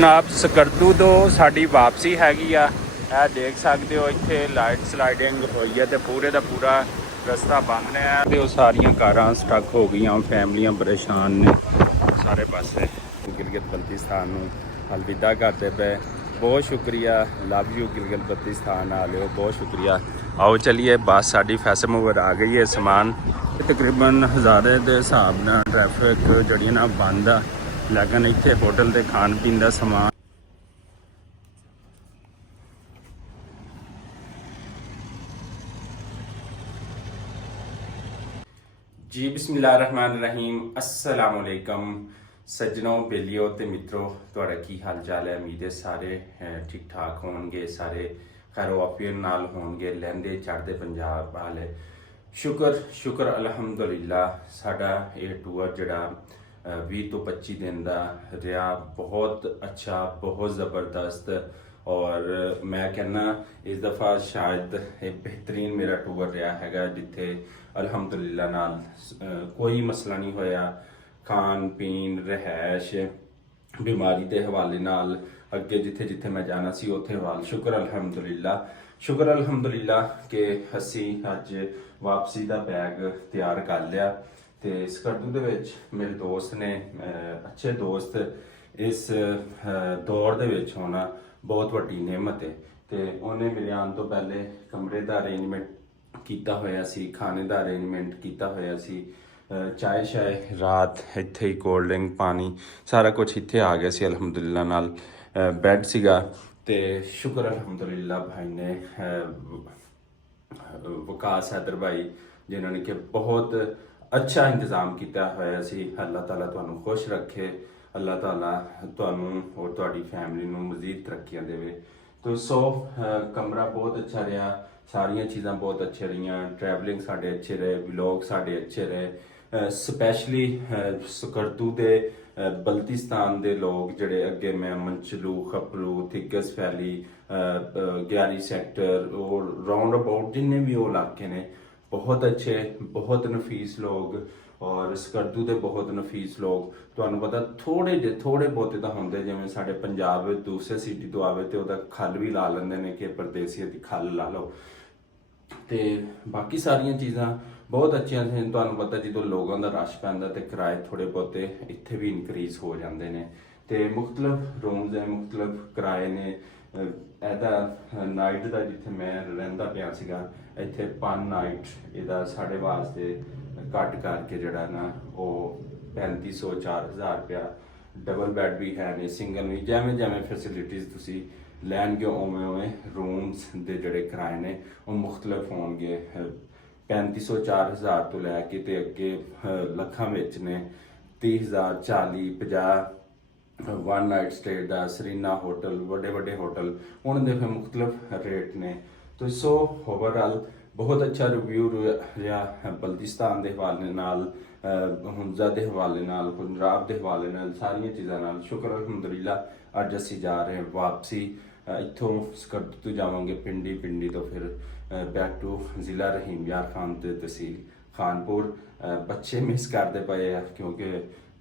ਜਨਾਬ ਸਕਰਦੂ ਤੋਂ ਸਾਡੀ ਵਾਪਸੀ ਹੈਗੀ ਆ। ਇਹ ਦੇਖ ਸਕਦੇ ਹੋ ਇੱਥੇ ਲਾਈਟ ਸਲਾਈਡਿੰਗ ਹੋਈ ਹੈ ਤੇ ਪੂਰੇ ਦਾ ਪੂਰਾ ਰਸਤਾ ਬੰਦ ਹੈ ਤੇ ਉਹ ਸਾਰੀਆਂ ਕਾਰਾਂ ਸਟਕ ਹੋ ਗਈਆਂ। ਫੈਮਲੀਆਂ ਪਰੇਸ਼ਾਨ ਨੇ ਸਾਰੇ ਪਾਸੇ। ਗਿਲਗਿਤ ਬਲਤਿਸਤਾਨ ਨੂੰ ਅਲਵਿਦਾ ਕਰਦੇ ਪਏ। ਬਹੁਤ ਸ਼ੁਕਰੀਆ, ਲਵ ਯੂ ਗਿਲਗਿਤ ਬਲਤਿਸਤਾਨ ਵਾਲਿਓ, ਬਹੁਤ ਸ਼ੁਕਰੀਆ। ਆਓ ਚਲੀਏ, ਬੱਸ ਸਾਡੀ ਫੈਸਲ ਮੂਵਰ ਆ ਗਈ ਹੈ। ਸਮਾਨ ਤਕਰੀਬਨ 1000 ਦੇ ਹਿਸਾਬ ਨਾਲ ਟ੍ਰੈਫਿਕ ਜਿਹੜੀਆਂ ਨਾ ਬੰਦ ਆ, ਲੇਕਿਨ ਇੱਥੇ ਹੋਟਲ ਤੇ ਖਾਣ ਪੀਣ ਦਾ ਸਮਾਨ जी बिस्मिल्लाहिर्रहमानिर्रहीम अस्सलाम वालेकुम सज्जनों बेलियो ते मित्रों, तुहाडा की हाल चाल है। उम्मीद है सारे ठीक ठाक होणगे, सारे खैर वाफियत नाल होणगे। लहंदे चढ़दे पंजाब वाले शुक्र अलहमदुलिल्लाह। साडा ये टूर जिहड़ा 20 तो 25 दिन का रहा, बहुत अच्छा, बहुत ज़बरदस्त। और मैं कहना इस दफ़ा शायद एक बेहतरीन मेरा टूर रहा है, जिथे अलहमदुलिल्लाह नाल कोई मसला नहीं होया। खान पीन रहैश बीमारी के हवाले नाल अगे जिथे जिथे मैं जाना सी उत्थे हवाल शुक्र अलहमदुलिल्लाह कि असी अज वापसी का बैग तैयार कर लिया। तो सकर्दू दे विच मेरे दोस्त ने अच्छे दोस्त इस दौर दे विच होना बहुत वड्डी नेमत है। तो उन्हें मेरे आने तो पहले कमरे का अरेंजमेंट किया होया सी, खाने का अरेंजमेंट किया होया सी, चाय शाय रात इत्थे ही, कोल्ड ड्रिंक पानी सारा कुछ इत्थे आ गया सी अलहमदुलिल्लाह। नाल बैड सीगा। तो शुक्र अलहमदुलिल्लाह भाई ने वकास हैदर भाई जिन्होंने कि बहुत अच्छा इंतज़ाम किया होया सी। अल्लाह ताला तुहानू खुश रखे, अल्लाह ताला तुहानू और तुहाडी फैमिली नू मज़ीद तरक्कियां देवे। तो कमरा बहुत अच्छा रहा, सारियां चीज़ां बहुत अच्छी रही, ट्रैवलिंग साढ़े अच्छे रहे, व्लॉग साढ़े अच्छे रहे। स्पैशली सकर्दू दे बल्तिस्तान दे लोग जड़े अगे मैं मंचलू, खपलू, थिगस वैली, 11 सैक्टर और राउंड अबाउट जिन्ने भी वो इलाके ने, बहुत अच्छे, बहुत नफीस लोग। और सकर्दू दे बहुत नफीस लोग। तुहानू पता थोड़े बहुते तो होंदे, जिवें साडे पंजाब दूसरे सिटी तो आवे तो उहदा खल भी ला लैंदे ने कि परदेसी दी खल ला लो। तो बाकी सारियां चीज़ां बहुत अच्छियां थे। तुहानू पता जो लोगों का रश पैंदा तो किराए थोड़े बहुते इत्थे भी इनक्रीज हो जाते हैं। तो मुख्तलिफ रूम्स हैं, मुख्तलिफ किराए ने। एदा नाइट का जिथे मैं रहिंदा पिया सीगा, इत्थे पर नाइट इहदा साढ़े वास्ते घट करके जड़ा ना वो 3500 4000 रुपया। डबल बैड भी है ने, सिंगल भी, जिमें जिमें फैसिलिटीज़ तुसी लैणगे उवें उवें रूम्स के जड़े किराए ने वो मुख्तलिफ होणगे। 3500 4000 तो लैके तो अगे लखां विच ने। 30000 40 50 वन नाइट स्टे का सरीना होटल, बड़े बड़े होटल, उन्होंने फिर मुख्तलिफ रेट ने। तो ओवरऑल बहुत अच्छा रिव्यू रहा बल्तिस्तान के हवाले नाल, हुंजा के हवाले नाल, पंजाब के हवाले नाल, सारिया चीज़ों नाल शुक्र अलहमदुलिल्लाह। अज असी जा रहे हैं वापसी। इत्थों सकर्दू तो जावांगे पिंडी, पिंडी तो फिर बैक टू ज़िला रहीम यार खान ते तहसील खानपुर। बच्चे मिस करते पे क्योंकि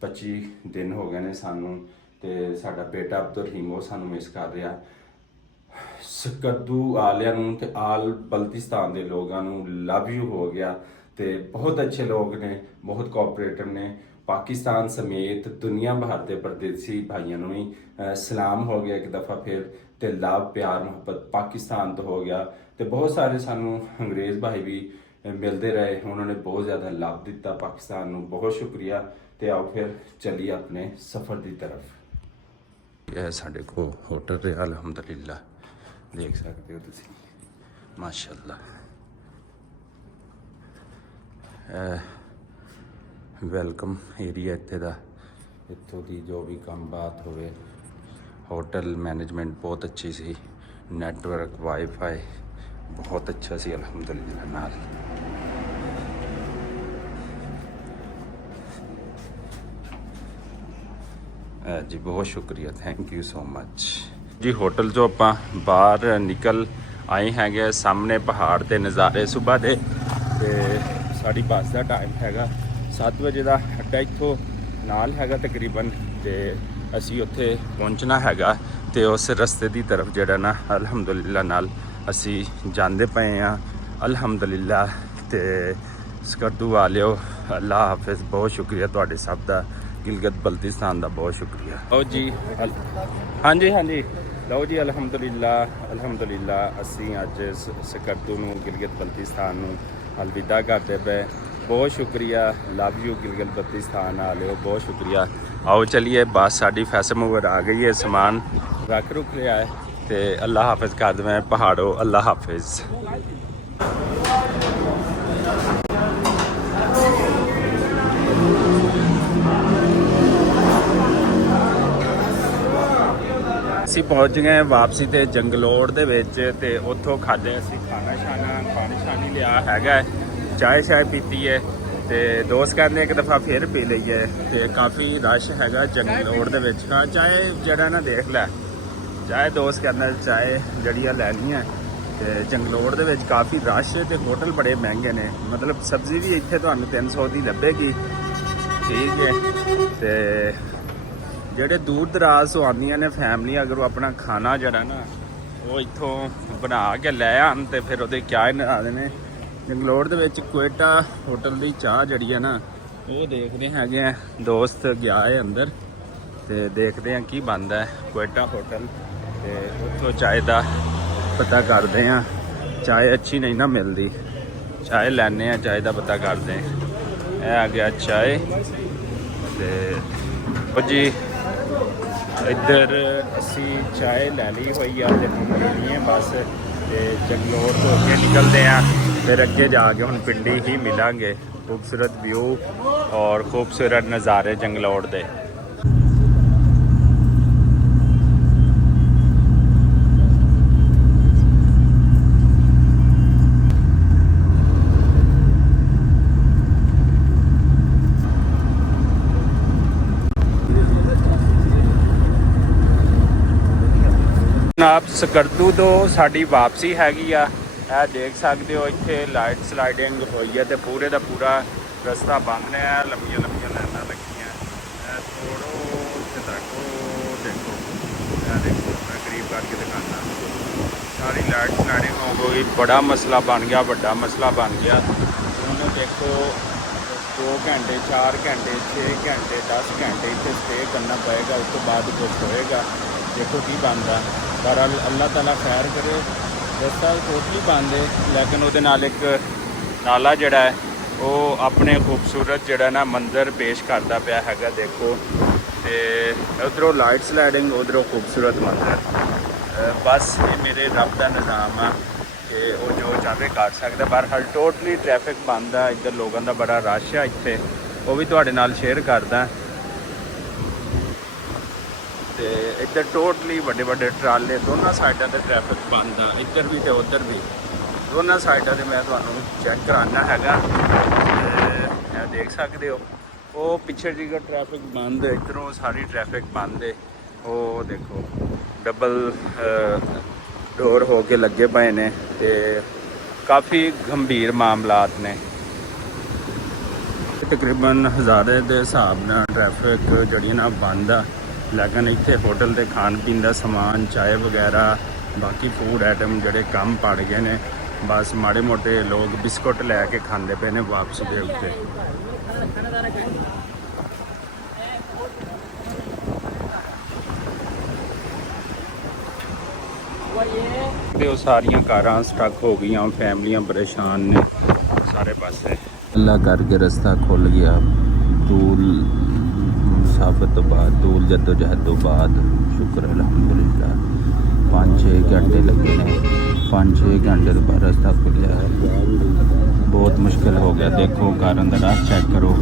25 दिन हो गए ने सानू, ते साडा बेटा अब्दुल रहीम वो सानू मिस कर रहा। सकर्दू आलिया नू ते आल बल्तिस्तान के लोगों नू लव यू हो गया। तो बहुत अच्छे लोग ने, बहुत कोऑपरेटिव ने। पाकिस्तान समेत दुनिया भर के परदेसी भाइयों भी सलाम हो गया एक दफ़ा फिर। तो लव प्यार मुहब्बत पाकिस्तान तो हो गया। तो बहुत सारे सानू अंग्रेज़ भाई भी मिलते रहे, उन्होंने बहुत ज़्यादा लव दिता पाकिस्तान नू, बहुत शुक्रिया। तो आओ फिर चलिए अपने सफ़र की तरफ। यह साढ़े को होटल रहा अलहमदुलिल्लाह, देख सकते हो तुसी माशाअल्लाह। वेलकम एरिया इत्थे दा, इत्थों की जो भी काम बात होवे। होटल मैनेजमेंट बहुत अच्छी सी, नैटवर्क वाईफाई बहुत अच्छा सी अलहमदुलिल्लाह नाल। जी बहुत शुक्रिया, थैंक यू सो मच जी। होटल जो आप बाहर निकल आए हैं, सामने पहाड़ के नज़ारे सुबह के। साड़ी बस का टाइम हैगा 7 बजे का। अड्डा इत्थों नाल हैगा तकरीबन। तो ਅਸੀਂ ਉੱਥੇ ਪਹੁੰਚਣਾ ਹੈਗਾ ਤੇ ਉਸ ਰਸਤੇ ਦੀ ਤਰਫ ਜਿਹੜਾ ਨਾ ਅਲਹਮਦੁਲਿਲਾ ਨਾਲ ਅਸੀਂ ਜਾਂਦੇ ਪਏ ਆ ਅਲਹਮਦੁਲਿਲਾ। ਤੇ ਸਕਰਦੂ ਵਾਲਿਓ ਅੱਲਾ ਹਾਫਿਜ਼, ਬਹੁਤ ਸ਼ੁਕਰੀਆ ਤੁਹਾਡੇ ਸਭ ਦਾ, ਗਿਲਗਿਤ ਬਲਤਿਸਤਾਨ ਦਾ ਬਹੁਤ ਸ਼ੁਕਰੀਆ। ਲਓ ਜੀ ਹਾਂਜੀ ਹਾਂਜੀ ਲਓ ਜੀ ਅਲਹਮਦੁਲਿਲਾ ਅਸੀਂ ਅੱਜ ਸਕਰਦੂ ਨੂੰ ਗਿਲਗਿਤ ਬਲਤਿਸਤਾਨ ਨੂੰ ਅਲਵਿਦਾ ਕਰਦੇ ਪਏ। ਬਹੁਤ ਸ਼ੁਕਰੀਆ, ਲਵ ਯੂ ਗਿਲਗਿਤ ਬਲਤਿਸਤਾਨ ਵਾਲਿਓ, ਬਹੁਤ ਸ਼ੁਕਰੀਆ। ਆਓ ਚਲੀਏ, ਬੱਸ ਸਾਡੀ ਫੈਸਮ ਓਵਰ ਆ ਗਈ ਹੈ, ਸਮਾਨ ਰੱਖ ਰੁਕ ਲਿਆ ਹੈ ਤੇ ਅੱਲਾ ਹਾਫਿਜ਼ ਕਰ ਦਵੇਂ ਪਹਾੜੋ, ਅੱਲਾ ਹਾਫਿਜ਼। ਅਸੀਂ ਪਹੁੰਚ ਗਏ ਵਾਪਸੀ ਤੇ ਜੰਗਲੋੜ ਦੇ ਵਿੱਚ ਤੇ ਉੱਥੋਂ ਖਾਦੇ ਅਸੀਂ ਖਾਣਾ ਛਾਣਾ, ਪਾਣੀ ਛਾਣੀ ਲਿਆ ਹੈਗਾ, ਚਾਹ ਸ਼ਾਇ ਪੀਤੀ ਹੈ ਤੇ ਦੋਸਤ ਕਹਿੰਦੇ ਇੱਕ ਦਫਾ ਫਿਰ ਪੀ ਲਈਏ। ਤੇ ਕਾਫੀ ਰਸ਼ ਹੈਗਾ ਜੰਗਲੋੜ ਦੇ ਵਿੱਚ। ਚਾਹੇ ਜਿਹੜਾ ਨਾ ਦੇਖ ਲੈ, ਚਾਹੇ ਦੋਸਤ ਕਹਿੰਦਾ ਚਾਹੇ ਜਿਹੜੀਆਂ ਲੈਣੀ ਹੈ। ਤੇ ਜੰਗਲੋੜ ਦੇ ਵਿੱਚ ਕਾਫੀ ਰਸ਼ ਤੇ ਹੋਟਲ ਬੜੇ ਮਹਿੰਗੇ ਨੇ, ਮਤਲਬ ਸਬਜ਼ੀ ਵੀ ਇੱਥੇ ਤੁਹਾਨੂੰ 300 ਦੀ ਲੱਭੇਗੀ, ਠੀਕ ਹੈ। ਤੇ ਜਿਹੜੇ ਦੂਰ ਦਰਾਜ਼ ਤੋਂ ਆਉਂਦੀਆਂ ਨੇ ਫੈਮਲੀਆਂ, ਅਗਰ ਉਹ ਆਪਣਾ ਖਾਣਾ ਜਿਹੜਾ ਨਾ ਉਹ ਇੱਥੋਂ ਬਣਾ ਕੇ ਲੈ ਆਉਣ ਤੇ ਫਿਰ ਉਹਦੇ ਕਿਆ ਨਾ ਨੇ। ਜੰਗਲੋੜ ਦੇ ਵਿੱਚ ਕੁਏਟਾ ਹੋਟਲ ਦੀ ਚਾਹ ਜਿਹੜੀ ਹੈ ਨਾ ਉਹ ਦੇਖਦੇ ਹੈਗੇ ਆ, ਦੋਸਤ ਗਿਆ ਹੈ ਅੰਦਰ ਤੇ ਦੇਖਦੇ ਆ ਕੀ ਬਣਦਾ ਕੁਏਟਾ ਹੋਟਲ ਤੇ ਉੱਥੋਂ ਚਾਹ ਦਾ ਪਤਾ ਕਰਦੇ ਆ। ਚਾਹ ਅੱਛੀ ਨਹੀਂ ਨਾ ਮਿਲਦੀ, ਚਾਹ ਲੈਣੇ ਆ, ਚਾਹ ਦਾ ਪਤਾ ਕਰਦੇ ਆ। ਇਹ ਆ ਗਿਆ ਚਾਹ ਤੇ ਜੀ ਇੱਧਰ ਅਸੀਂ ਚਾਹ ਲੈ ਲਈ ਹੋਈ ਆ ਤੇ ਹੁਣ ਪੀਣੀ ਹੈ ਬਸ। ਤੇ ਜੰਗਲੋੜ ਤੋਂ ਅੱਗੇ ਨਿਕਲਦੇ ਆ, ਫਿਰ ਅੱਗੇ ਜਾ ਕੇ ਹੁਣ ਪਿੰਡੀ ਹੀ ਮਿਲਾਂਗੇ। ਖੂਬਸੂਰਤ ਵਿਊ ਔਰ ਖੂਬਸੂਰਤ ਨਜ਼ਾਰੇ ਜੰਗਲੋੜ ਦੇ। ਜਨਾਬ ਸਕਰਦੂ ਤੋਂ ਸਾਡੀ ਵਾਪਸੀ ਹੈਗੀ ਆ। ਇਹ ਦੇਖ ਸਕਦੇ ਹੋ ਇੱਥੇ ਲਾਈਟ ਸਲਾਈਡਿੰਗ ਹੋਈ ਹੈ ਤੇ ਪੂਰੇ ਦਾ ਪੂਰਾ ਰਸਤਾ ਬੰਦ ਹੈ। ਲੰਬੀਆਂ ਲੰਬੀਆਂ ਲਾਈਨਾਂ ਲੱਗੀਆਂ। ਥੋੜੋ ਉੱਥੇ ਤੱਕ ਉਹ ਦੇਖੋ, ਇਹ ਦੇਖੋ ਮੈਂ ਕਰੀਬ ਕਰਕੇ ਦਿਖਾਣਾ। ਸਾਰੀ ਲਾਈਟ ਸਲਾਈਡਿੰਗ ਹੋ ਗਈ, ਬੜਾ ਮਸਲਾ ਬਣ ਗਿਆ, ਵੱਡਾ ਮਸਲਾ ਬਣ ਗਿਆ। ਹੁਣ ਦੇਖੋ 2 ਘੰਟੇ 4 ਘੰਟੇ 6 ਘੰਟੇ 10 ਘੰਟੇ ਇੱਥੇ ਸਟੇ ਕਰਨਾ ਪਏਗਾ, ਉਸ ਤੋਂ ਬਾਅਦ ਕੁਝ ਹੋਏਗਾ। ਦੇਖੋ ਕੀ ਬਣਦਾ। ਪਰ ਅੱਲਾਹ ਤਾਲਾ ਖੈਰ ਕਰੇ। ਰਸਤਾ ਟੋਟਲੀ ਬੰਦ ਹੈ, ਲੇਕਿਨ ਉਹਦੇ ਨਾਲ ਇੱਕ ਨਾਲਾ ਜਿਹੜਾ ਹੈ ਉਹ ਆਪਣੇ ਖੂਬਸੂਰਤ ਜਿਹੜਾ ਨਾ ਮੰਜ਼ਰ ਪੇਸ਼ ਕਰਦਾ ਪਿਆ ਹੈਗਾ। ਦੇਖੋ ਤੇ ਉੱਧਰੋਂ ਲਾਈਟ ਸਲਾਈਡਿੰਗ, ਉੱਧਰੋਂ ਖੂਬਸੂਰਤ ਮੰਜ਼ਰ। ਬਸ ਇਹ ਮੇਰੇ ਰੱਬ ਦਾ ਨਿਜ਼ਾਮ ਆ ਕਿ ਉਹ ਜੋ ਚਾਹੇ ਕਰ ਸਕਦਾ। ਪਰ ਹਰ ਟੋਟਲੀ ਟ੍ਰੈਫਿਕ ਬੰਦ ਆ। ਇੱਧਰ ਲੋਕਾਂ ਦਾ ਬੜਾ ਰਸ਼ ਆ ਇੱਥੇ, ਉਹ ਵੀ ਤੁਹਾਡੇ ਨਾਲ ਸ਼ੇਅਰ ਕਰਦਾ। ਤੇ ਇੱਧਰ ਟੋਟਲੀ ਵੱਡੇ ਵੱਡੇ ਟਰਾਲੇ, ਦੋਨਾਂ ਸਾਈਡਾਂ ਤੇ ਟ੍ਰੈਫਿਕ ਬੰਦ ਆ, ਇੱਧਰ ਵੀ ਤੇ ਉੱਧਰ ਵੀ, ਦੋਨਾਂ ਸਾਈਡਾਂ ਤੇ ਮੈਂ ਤੁਹਾਨੂੰ ਚੈੱਕ ਕਰਾਉਣਾ ਹੈਗਾ। ਇਹ ਦੇਖ ਸਕਦੇ ਹੋ ਉਹ ਪਿੱਛੇ ਜਿਹੜਾ ਟ੍ਰੈਫਿਕ ਬੰਦ ਹੈ, ਇੱਧਰੋਂ ਸਾਰੀ ਟ੍ਰੈਫਿਕ ਬੰਦ ਹੈ। ਉਹ ਦੇਖੋ ਡਬਲ ਡੋਰ ਹੋ ਕੇ ਲੱਗੇ ਪਏ ਨੇ ਤੇ ਕਾਫੀ ਗੰਭੀਰ ਮਾਮਲਾਤ ਨੇ। ਤਕਰੀਬਨ ਹਜ਼ਾਰੇ ਦੇ ਹਿਸਾਬ ਨਾਲ ਟ੍ਰੈਫਿਕ ਜਿਹੜੀ ਨਾ ਬੰਦ ਆ, ਲੇਕਿਨ ਇੱਥੇ ਹੋਟਲ ਦੇ ਖਾਣ ਪੀਣ ਦਾ ਸਮਾਨ, ਚਾਹ ਵਗੈਰਾ, ਬਾਕੀ ਫੂਡ ਆਈਟਮ ਜਿਹੜੇ ਕੰਮ ਪੜ ਗਏ ਨੇ। ਬਸ ਮਾੜੇ ਮੋਟੇ ਲੋਕ ਬਿਸਕੁਟ ਲੈ ਕੇ ਖਾਂਦੇ ਪਏ ਨੇ ਵਾਪਸੀ ਦੇ ਉੱਤੇ। ਤੇ ਉਹ ਸਾਰੀਆਂ ਕਾਰਾਂ ਸਟਕ ਹੋ ਗਈਆਂ, ਫੈਮਲੀਆਂ ਪਰੇਸ਼ਾਨ ਨੇ ਸਾਰੇ ਪਾਸੇ। ਅੱਲਾ ਕਰਕੇ ਰਸਤਾ ਖੁੱਲ ਗਿਆ। ਟੂਲ ਸਾਬਤ ਤੋਂ ਬਾਅਦ, ਟੂਲ ਜਦੋਜਹਿਦ ਤੋਂ ਬਾਅਦ ਸ਼ੁਕਰ ਅਲਹਮਦੁਲਿਲਾ 5-6 ਘੰਟੇ ਲੱਗੇ ਨੇ। 5-6 ਘੰਟੇ ਤੋਂ ਬਾਅਦ ਰਸਤਾ ਖੁੱਲਿਆ ਹੈ। ਬਹੁਤ ਮੁਸ਼ਕਿਲ ਹੋ ਗਿਆ। ਦੇਖੋ ਕਾਰਾਂ ਦਾ ਰਸ਼ ਚੈੱਕ ਕਰੋ,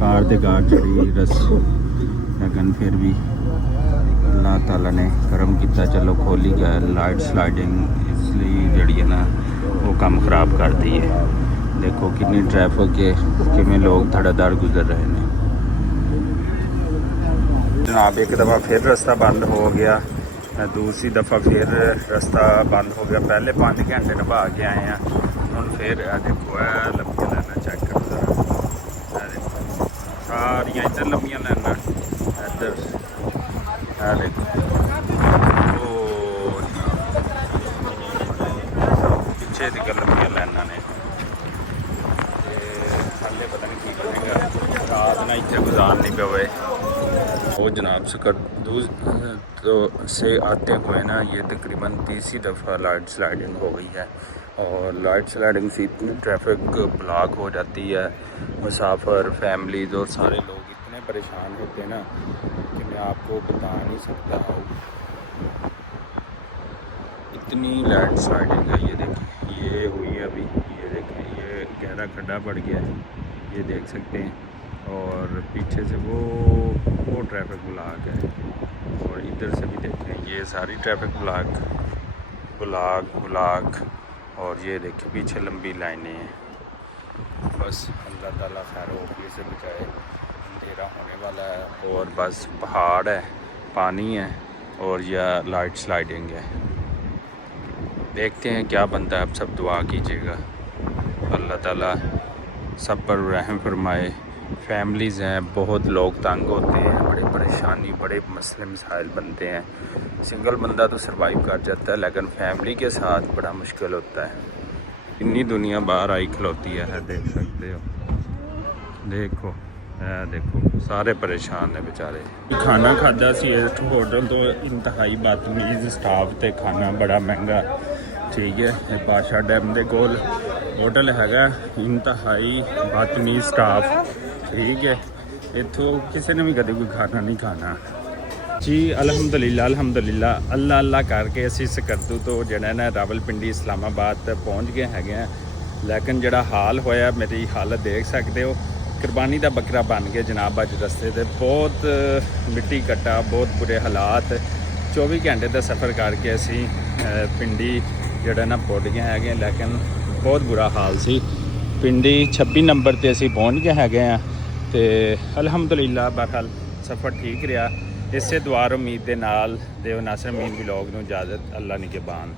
ਕਾਰ ਦੇ ਕਾਰ ਚੜੀ ਰਸ, ਲੇਕਿਨ ਫਿਰ ਵੀ ਅੱਲਾਹ ਤਾਲਾ ਨੇ ਕਰਮ ਕੀਤਾ, ਚਲੋ ਖੋਲ ਹੀ ਗਿਆ। ਲਾਈਟ ਸਲਾਈਡਿੰਗ ਇਸ ਲਈ ਜਿਹੜੀ ਹੈ ਨਾ ਉਹ ਕੰਮ ਖਰਾਬ ਕਰਦੀ ਹੈ। ਦੇਖੋ ਕਿੰਨੀ ਟ੍ਰੈਫਿਕ ਹੈ, ਕਿਵੇਂ ਲੋਕ ਧੜਾਧੜ ਗੁਜ਼ਰ ਰਹੇ ਨੇ। ਜਨਾਬ ਇੱਕ ਦफ़ਾ फिर रस्ता बंद हो गया, दूसरी दफ़ा फिर रस्ता बंद हो गया। पहले 5 घंटे नभा के आए हैं, हम फिर देखो लंबियां लाइना चेक करो जरा। देखो सारियां इधर लंबियां लाइना, इधर ਆ ਦੇਖੋ ਉਹ ਪਿੱਛੇ ਦੀ ਗੱਲ ਲੰਬੀਆਂ ਲਾਈਨਾਂ ਨੇ ਤੇ ਹਾਲੇ ਪਤਾ नहीं की बनेगा रात ना इतने गुजारनी पवे। वो जनाब सकरदूज तो से आते हुए ना ये तकरीबन तीसरी दफ़ा लाइट स्लाइडिंग हो गई है और लाइट स्लाइडिंग से इतनी ट्रैफिक ब्लॉक हो जाती है, मुसाफिर फैमिलीज और सारे लोग इतने परेशान होते हैं ना कि मैं आपको बता नहीं सकता हूँ। इतनी लाइट स्लाइडिंग है, ये देखें ये हुई है अभी, ये देखें ये गहरा खड्डा पड़ गया है, ये देख सकते हैं। और पीछे से वो ट्रैफिक ब्लॉक है और इधर से भी देखें ये सारी ट्रैफिक ब्लॉक और ये देखें पीछे लंबी लाइनें हैं। बस अल्लाह ताला खैर वफी से बचाए, अंधेरा होने वाला है और बस पहाड़ है, पानी है और यह लाइट स्लाइडिंग है। देखते हैं क्या बनता है, अब सब दुआ कीजिएगा अल्लाह ताला सब पर रहम फरमाए। फैमिलीज़ हैं, बहुत लोग तंग होते हैं, बड़े परेशानी बड़े मसले मसाइल बनते हैं। सिंगल बंदा तो सर्वाइव कर जाता है लेकिन फैमिली के साथ बड़ा मुश्किल होता है। इतनी दुनिया बाहर आई खलोती है, देख सकते हो, देखो देखो सारे परेशान ने बेचारे। खाना खादा सी होटल तो इंतहाई बदतमीज़ स्टाफ ते खाना बड़ा महंगा, ठीक है। बादशाह डैम के कोल होटल हैगा, इंतहाई बदतमीज़ स्टाफ, ठीक है। इत्थों किसी ने भी कदे कोई खाना नहीं खाना जी। अल्हम्दुलिल्लाह अल्लाह अल्लाह करके असी सकरदू तो जड़ा ना रावलपिंडी इस्लामाबाद तक पहुँच गए हैं। लेकिन जड़ा हाल होया मेरी हालत देख सकते हो, कुर्बानी का बकरा बन गया जनाब। अज रस्ते ते बहुत मिट्टी कट्टा, बहुत बुरे हालात। 24 घंटे का सफ़र करके असी पिंडी जड़ा ना पुज गए हैं, लेकिन बहुत बुरा हाल सी। पिंडी 26 नंबर पर असी पहुँच गए हैं तो अल्हम्दुलिल्लाह बहरहाल सफ़र ठीक रहा। इसे दुआ उम्मीद के नाल देव नासर अमीन व्लॉग नूं इजाज़त, अल्लाह निगहबान।